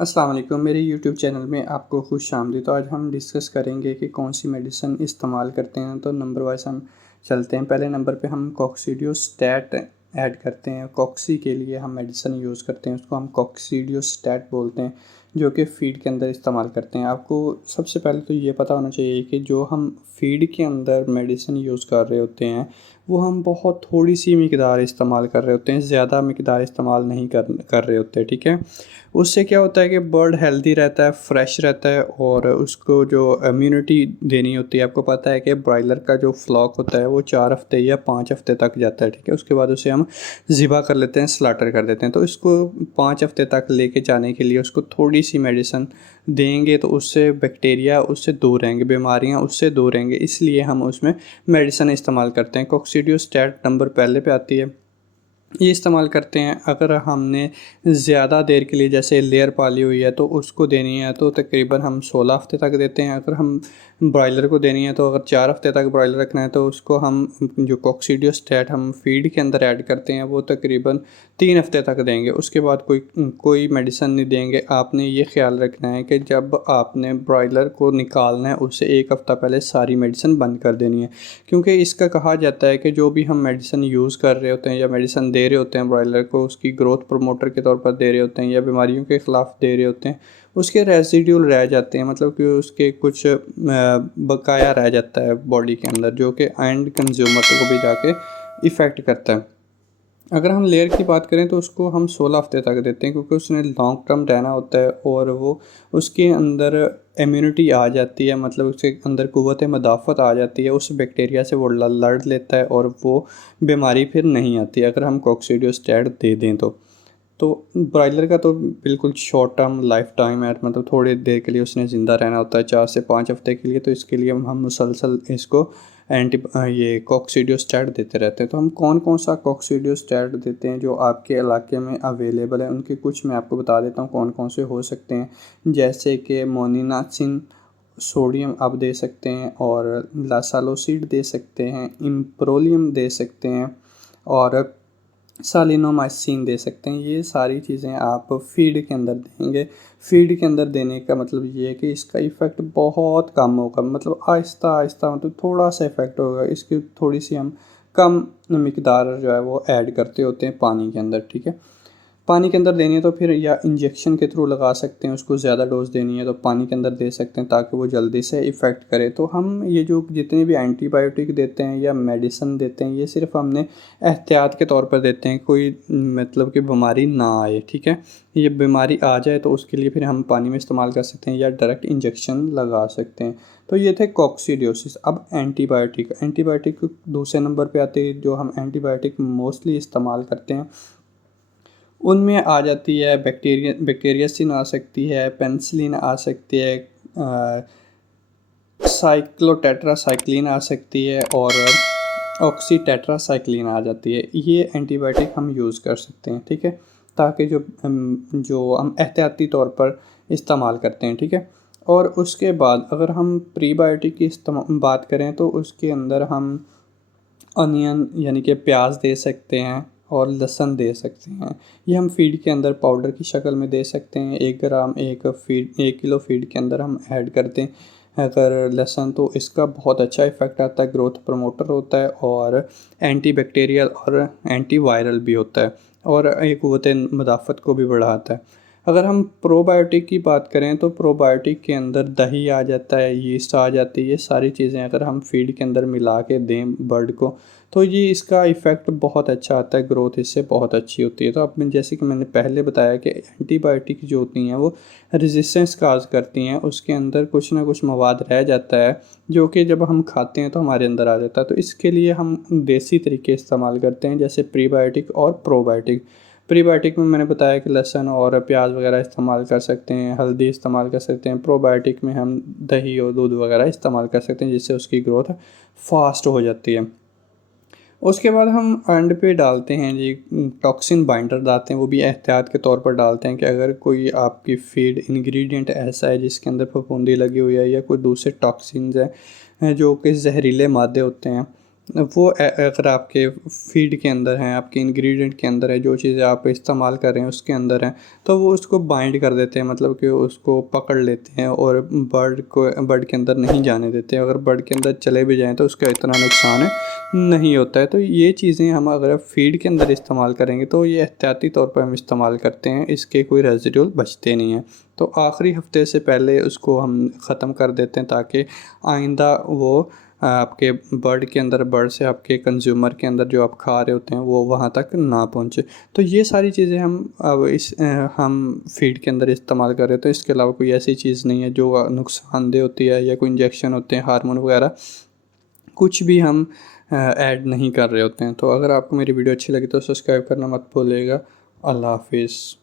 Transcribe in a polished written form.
अस्सलाम वालेकुम। मेरे यूट्यूब चैनल में आपको खुशामदीद। तो आज हम डिस्कस करेंगे कि कौन सी मेडिसिन इस्तेमाल करते हैं। तो नंबर वाइज़ हम चलते हैं। पहले नंबर पे हम कॉक्सीडियोस्टैट ऐड करते हैं। कॉक्सी के लिए हम मेडिसिन यूज़ करते हैं, उसको हम कॉक्सीडियोस्टैट बोलते हैं, जो कि फ़ीड के अंदर इस्तेमाल करते हैं। आपको सबसे पहले तो ये पता होना चाहिए कि जो हम फ़ीड के अंदर मेडिसिन यूज़ कर रहे होते हैं, वो हम बहुत थोड़ी-सी मिक़दार इस्तेमाल कर रहे होते हैं, ज़्यादा मिक़दार इस्तेमाल नहीं कर रहे होते, ठीक है? उससे क्या होता है कि बर्ड हेल्दी रहता है, फ्रेश रहता है और उसको जो इम्यूनिटी देनी होती है, आपको पता है कि ब्रॉयलर का जो फ्लॉक होता है वो 4 हफ़्ते या 5 हफ़्ते तक जाता है, ठीक है? उसके बाद उसे हम ज़िबा कर लेते हैं, स्लॉटर कर देते हैं। तो इसको 5 हफ़्ते तक लेके जाने के लिए उसको थोड़ी-सी मेडिसिन देंगे तो उससे बैक्टीरिया उससे दूर रहेंगे, बीमारियाँ उससे दूर रहेंगे, इसलिए हम उसमें मेडिसिन इस्तेमाल करते हैं। कॉक्सीडियोस्टैट नंबर पहले पे आती है। ये इस्तेमाल करते हैं अगर हमने ज़्यादा देर के लिए जैसे लेयर पाली हुई है तो उसको देनी है तो तकरीबन हम 16 हफ़्ते तक देते हैं। अगर हम ब्रॉयलर को देनी है तो अगर 4 हफ़्ते तक ब्रॉयलर रखना है तो उसको हम जो कॉक्सीडियोस्टैट हम फ़ीड के अंदर ऐड करते हैं वो तकरीबन 3 हफ़्ते तक देंगे। उसके बाद कोई मेडिसिन नहीं देंगे। आपने ये ख़्याल रखना है कि जब आपने ब्रॉयलर को निकालना है उससे 1 हफ़्ता पहले सारी मेडिसिन बंद कर देनी है। क्योंकि इसका कहा जाता है कि जो भी हम मेडिसिन यूज़ कर रहे होते हैं या मेडिसिन दे रहे होते हैं ब्रॉयलर को, उसकी ग्रोथ प्रमोटर के तौर पर दे रहे होते हैं या बीमारियों के ख़िलाफ़ दे रहे होते हैं, उसके रेसिड्यूल रह जाते हैं, मतलब कि उसके कुछ बकाया रह जाता है बॉडी के अंदर, जो कि एंड कंज्यूमर को भी जाके इफ़ेक्ट करता है। अगर हम लेयर की बात करें तो उसको हम 16 हफ़्ते तक देते हैं, क्योंकि उसने लॉन्ग टर्म रहना होता है और वो उसके अंदर इम्यूनिटी आ जाती है, मतलब उसके अंदर क़ुव्वत मदाफ़त आ जाती है, उस बैक्टीरिया से वो लड़ लेता है और वो बीमारी फिर नहीं आती अगर हम कॉक्सीडियोस्टैट दे दें तो। तो ब्रॉयलर का तो बिल्कुल शॉर्ट टर्म लाइफ़ टाइम है, मतलब थोड़ी देर के लिए उसने ज़िंदा रहना होता है, 4 से 5 हफ़्ते के लिए, तो इसके लिए हम मुसलसल इसको ये कॉक्सीडियोस्टैट देते रहते हैं। तो हम कौन-कौन सा कॉक्सीडियोस्टैट देते हैं जो आपके इलाके में अवेलेबल है, उनके कुछ मैं आपको बता देता हूँ कौन-कौन से हो सकते हैं। जैसे कि मोनिनासिन सोडियम आप दे सकते हैं और लासालोसिड दे सकते हैं, इम्प्रोलियम दे सकते हैं और सालिनोमाइसिन दे सकते हैं। ये सारी चीज़ें आप फ़ीड के अंदर देंगे। फ़ीड के अंदर देने का मतलब ये है कि इसका इफ़ेक्ट बहुत कम होगा, मतलब आहिस्ता-आहिस्ता, मतलब थोड़ा-सा इफ़ेक्ट होगा। इसकी थोड़ी-सी हम कम मिक़दार जो है वो ऐड करते होते हैं पानी के अंदर, ठीक है? पानी के अंदर देनी है तो फिर या इंजेक्शन के थ्रू लगा सकते हैं, उसको ज़्यादा डोज़ देनी है तो पानी के अंदर दे सकते हैं ताकि वो जल्दी से इफ़ेक्ट करे। तो हम ये जो जितने भी एंटीबायोटिक देते हैं या मेडिसिन देते हैं, ये सिर्फ़ हमने एहतियात के तौर पर देते हैं, कोई मतलब कि बीमारी ना आए, ठीक है? ये बीमारी आ जाए तो उसके लिए फिर हम पानी में इस्तेमाल कर सकते हैं या डायरेक्ट इंजेक्शन लगा सकते हैं। तो ये थे कॉक्सीडियोसिस। अब एंटीबायोटिक, एंटीबायोटिक दूसरे नंबर पे आते हैं जो हम एंटीबायोटिक मोस्टली इस्तेमाल करते हैं। उनमें आ जाती है बैक्टीरियासिन आ सकती है, पेनिसिलिन आ सकती है, साइक्लोटेट्रासाइक्लिन आ सकती है और ऑक्सीटेट्रासाइक्लिन आ जाती है। ये एंटीबायोटिक हम यूज़ कर सकते हैं, ठीक है? ताकि जो हम एहतियाती तौर पर इस्तेमाल करते हैं, ठीक है? और उसके बाद अगर हम प्रीबायोटिक की बात करें तो उसके अंदर हम अनियन यानी कि प्याज दे सकते हैं और लहसुन दे सकते हैं। ये हम फ़ीड के अंदर पाउडर की शक्ल में दे सकते हैं। 1 ग्राम 1 किलो फ़ीड के अंदर हम ऐड कर दें अगर लहसुन, तो इसका बहुत अच्छा इफ़ेक्ट आता है, ग्रोथ प्रमोटर होता है और एंटीबैक्टीरियल और एंटीवायरल भी होता है और ये क़ुव्वत मदाफ़त को भी बढ़ाता है। अगर हम प्रोबायोटिक की बात करें तो प्रोबायोटिक के अंदर दही आ जाता है, यीस्ट आ जाती है, ये सारी चीज़ें अगर हम फ़ीड के अंदर मिला के दें बर्ड को तो ये इसका इफ़ेक्ट बहुत अच्छा आता है, ग्रोथ इससे बहुत अच्छी होती है। तो अब जैसे कि मैंने पहले बताया कि एंटीबायोटिक जो होती हैं वो रेजिस्टेंस काज़ करती हैं, उसके अंदर कुछ ना कुछ मवाद रह जाता है जो कि जब हम खाते हैं तो हमारे अंदर आ जाता है। तो इसके लिए हम देसी तरीके इस्तेमाल करते हैं, जैसे प्रीबायोटिक और प्रोबायोटिक। प्रीबायोटिक में मैंने बताया कि लहसुन और प्याज वगैरह इस्तेमाल कर सकते हैं, हल्दी इस्तेमाल कर सकते हैं। प्रोबायोटिक में हम दही और दूध वगैरह इस्तेमाल कर सकते हैं, जिससे उसकी ग्रोथ फ़ास्ट हो जाती है। उसके बाद हम एंड पे डालते हैं जी टॉक्सिन बाइंडर डालते हैं, वो भी एहतियात के तौर पर डालते हैं कि अगर कोई आपकी फ़ीड इंग्रेडिएंट ऐसा है जिसके अंदर फफूंदी लगी हुई है या कोई दूसरे टॉक्सिन्स हैं जो कि जहरीले मादे होते हैं, वो अगर आपके फीड के अंदर हैं, आपके इंग्रेडिएंट के अंदर है, जो चीज़ें आप इस्तेमाल कर रहे हैं उसके अंदर हैं, तो वो उसको बाइंड कर देते हैं, मतलब कि उसको पकड़ लेते हैं और बर्ड के अंदर नहीं जाने देते हैं। अगर बर्ड के अंदर चले भी जाएँ तो उसका इतना नुकसान नहीं होता है। तो ये चीज़ें हम अगर फीड के अंदर इस्तेमाल करेंगे तो ये एहतियाती तौर पर हम इस्तेमाल करते हैं, इसके कोई रेज़िड्यूल बचते नहीं हैं। तो आखिरी हफ़्ते से पहले उसको हम ख़त्म कर देते हैं ताकि आइंदा वो आपके बर्ड से आपके कंज्यूमर के अंदर जो आप खा रहे होते हैं वो वहाँ तक ना पहुँचे। तो ये सारी चीज़ें हम अब हम फ़ीड के अंदर इस्तेमाल कर रहे हैं, तो इसके अलावा कोई ऐसी चीज़ नहीं है जो नुकसानदेह होती है या कोई इंजेक्शन होते हैं, हार्मोन वगैरह कुछ भी हम ऐड नहीं कर रहे होते हैं। तो अगर आपको मेरी वीडियो अच्छी लगी तो सब्सक्राइब करना मत भूलिएगा। अल्लाह हाफ़िज़।